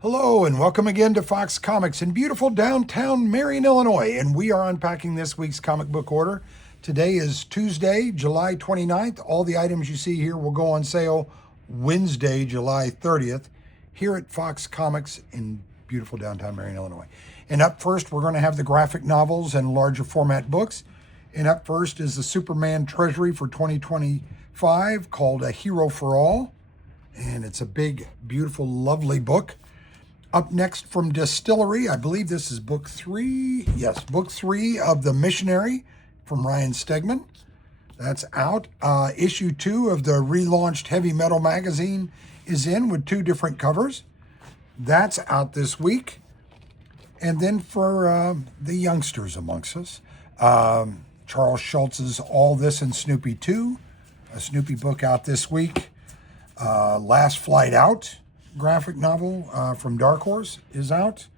Hello and welcome again to Fox Comics in beautiful downtown Marion, Illinois. And we are unpacking this week's comic book order. Today is Tuesday, July 29th. All the items you see here will go on sale Wednesday, July 30th, here at Fox Comics in beautiful downtown Marion, Illinois. And up first, we're going to have the graphic novels and larger format books. And up first is the Superman Treasury for 2025 called A Hero for All. And it's a big, beautiful, lovely book. Up next from Distillery, I believe this is book 3. Yes, book 3 of The Missionary from Ryan Stegman. That's out. Issue 2 of the relaunched Heavy Metal magazine is in with 2 different covers. That's out this week. And then for the youngsters amongst us, Charles Schultz's All This and Snoopy 2, a Snoopy book out this week. Last Flight Out graphic novel from Dark Horse is out.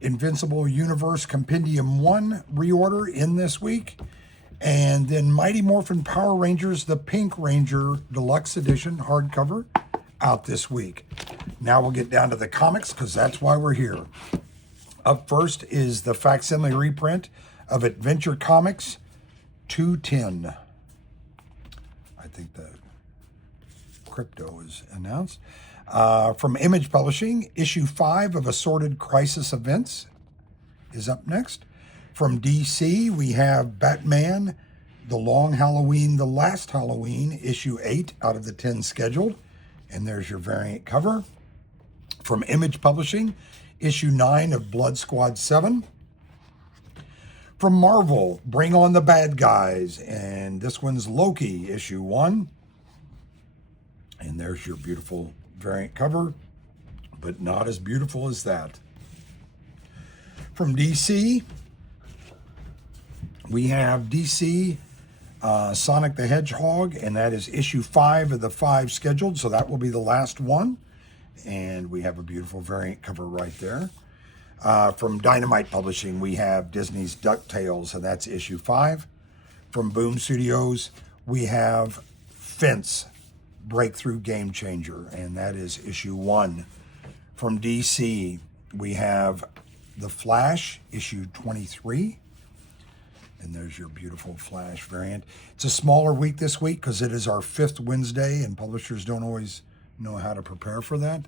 Invincible Universe Compendium 1 reorder in this week. And then Mighty Morphin Power Rangers, the Pink Ranger Deluxe Edition hardcover out this week. Now we'll get down to the comics because that's why we're here. Up first is the facsimile reprint of Adventure Comics 210. I think the crypto is announced. From Image Publishing, issue 5 of Assorted Crisis Events is up next. From DC, we have Batman, The Long Halloween, The Last Halloween, issue 8 out of the 10 scheduled. And there's your variant cover. From Image Publishing, issue 9 of Blood Squad 7. From Marvel, Bring On the Bad Guys. And this one's Loki, issue 1. And there's your beautiful variant cover, but not as beautiful as that. From DC, we have DC Sonic the Hedgehog, and that is issue 5 of the 5 scheduled, so that will be the last one. And we have a beautiful variant cover right there. From Dynamite Publishing, we have Disney's DuckTales, and that's issue 5. From Boom Studios, we have Fence, Breakthrough Game Changer, and that is issue 1. From DC, we have The Flash, issue 23. And there's your beautiful Flash variant. It's a smaller week this week because it is our 5th Wednesday, and publishers don't always know how to prepare for that.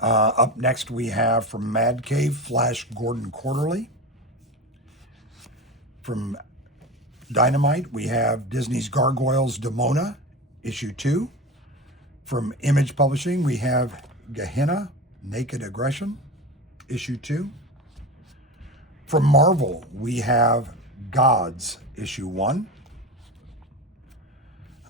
Up next, we have from Mad Cave, Flash Gordon Quarterly. From Dynamite, we have Disney's Gargoyles Demona, issue 2. From Image Publishing, we have Gehenna, Naked Aggression, issue 2. From Marvel, we have Gods, issue 1.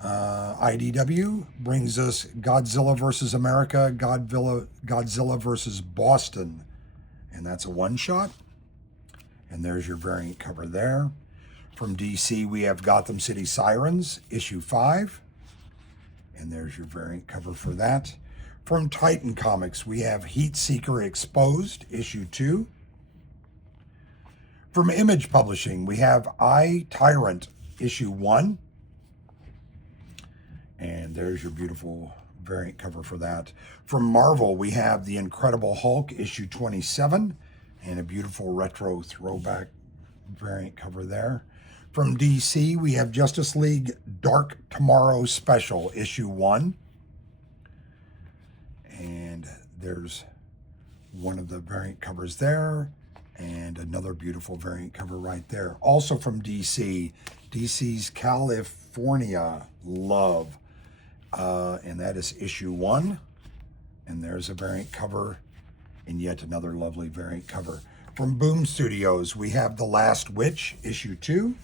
IDW brings us Godzilla vs. America, Godzilla vs. Boston, and that's a one-shot. And there's your variant cover there. From DC, we have Gotham City Sirens, issue 5. And there's your variant cover for that. From Titan Comics, we have Heat Seeker Exposed, issue 2. From Image Publishing, we have I, Tyrant, issue 1. And there's your beautiful variant cover for that. From Marvel, we have The Incredible Hulk, issue 27. And a beautiful retro throwback variant cover there. From DC, we have Justice League Dark Tomorrow Special, issue 1. And there's one of the variant covers there, and another beautiful variant cover right there. Also from DC, DC's California Love, and that is issue 1. And there's a variant cover, and yet another lovely variant cover. From Boom Studios, we have The Last Witch, issue 2.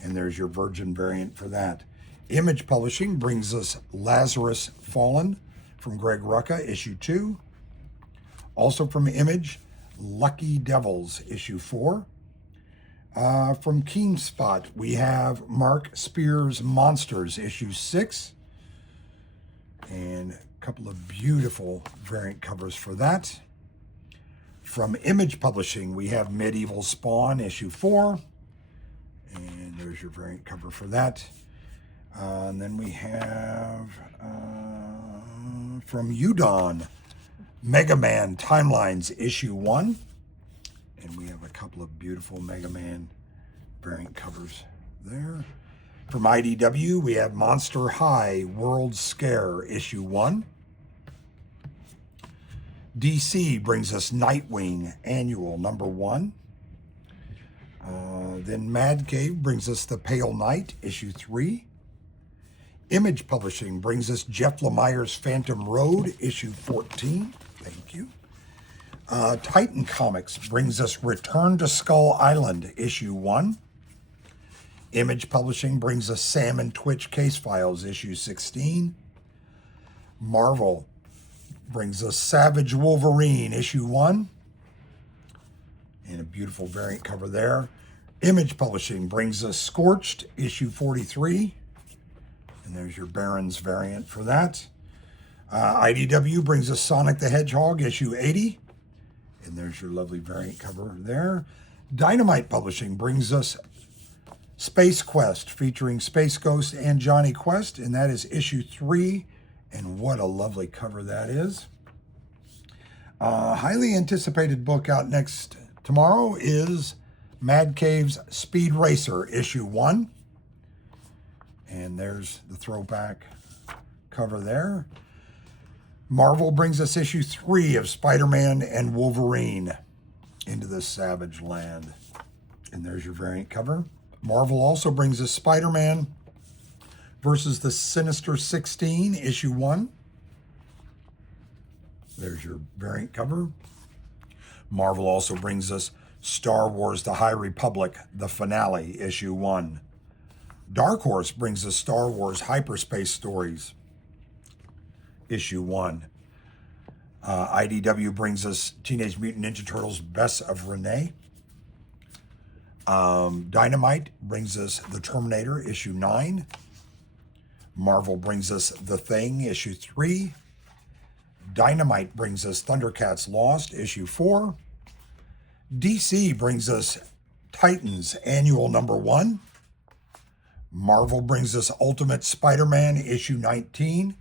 And there's your Virgin variant for that. Image Publishing brings us Lazarus Fallen from Greg Rucka, issue 2. Also from Image, Lucky Devils, issue 4. From Keemspot, we have Mark Spears' Monsters, issue 6. And a couple of beautiful variant covers for that. From Image Publishing, we have Medieval Spawn, issue 4. And there's your variant cover for that. And then we have from Udon, Mega Man Timelines Issue 1. And we have a couple of beautiful Mega Man variant covers there. From IDW, we have Monster High World Scare Issue 1. DC brings us Nightwing Annual number 1. Then Mad Cave brings us The Pale Knight Issue 3. Image Publishing brings us Jeff Lemire's Phantom Road Issue 14. Thank you. Titan Comics brings us Return to Skull Island Issue 1. Image Publishing brings us Sam and Twitch Case Files Issue 16. Marvel brings us Savage Wolverine Issue 1. And a beautiful variant cover there. Image Publishing brings us Scorched Issue 43. And there's your Barron's variant for that. IDW brings us Sonic the Hedgehog Issue 80. And there's your lovely variant cover there. Dynamite Publishing brings us Space Quest featuring Space Ghost and Johnny Quest. And that is Issue 3. And what a lovely cover that is. Highly anticipated book out tomorrow is Mad Cave's Speed Racer Issue 1. And there's the throwback cover there. Marvel brings us Issue 3 of Spider-Man and Wolverine into the Savage Land. And there's your variant cover. Marvel also brings us Spider-Man versus the Sinister 16, Issue 1. There's your variant cover. Marvel also brings us Star Wars The High Republic, the finale, Issue 1. Dark Horse brings us Star Wars Hyperspace Stories, Issue 1. IDW brings us Teenage Mutant Ninja Turtles Best of Renee. Dynamite brings us The Terminator, Issue 9. Marvel brings us The Thing, Issue 3. Dynamite brings us Thundercats Lost, Issue 4. DC brings us Titans Annual number 1. Marvel brings us Ultimate Spider-Man, Issue 19.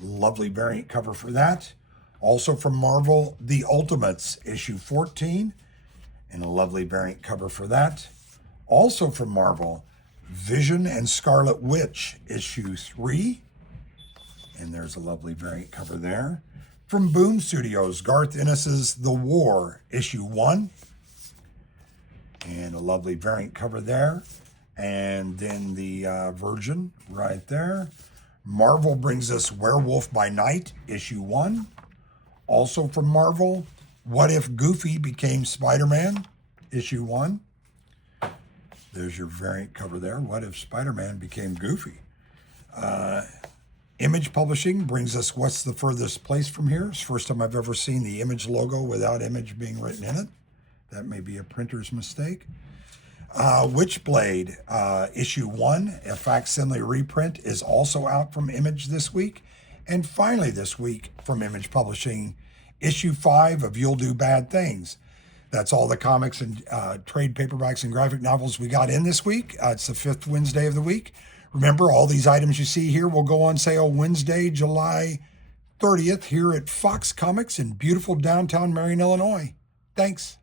Lovely variant cover for that. Also from Marvel, The Ultimates, Issue 14. And a lovely variant cover for that. Also from Marvel, Vision and Scarlet Witch, Issue 3. And there's a lovely variant cover there. From Boom Studios, Garth Ennis's The War, Issue 1. And a lovely variant cover there. And then the Virgin right there. Marvel brings us Werewolf by Night, Issue 1. Also from Marvel, What If Goofy Became Spider-Man, Issue 1. There's your variant cover there. What If Spider-Man Became Goofy? Image Publishing brings us What's the Furthest Place from Here. It's the first time I've ever seen the Image logo without Image being written in it. That may be a printer's mistake. Witchblade, Issue 1, a facsimile reprint, is also out from Image this week. And finally this week from Image Publishing, Issue 5 of You'll Do Bad Things. That's all the comics and trade paperbacks and graphic novels we got in this week. It's the 5th Wednesday of the week. Remember, all these items you see here will go on sale Wednesday, July 30th here at Fox Comics in beautiful downtown Marion, Illinois. Thanks.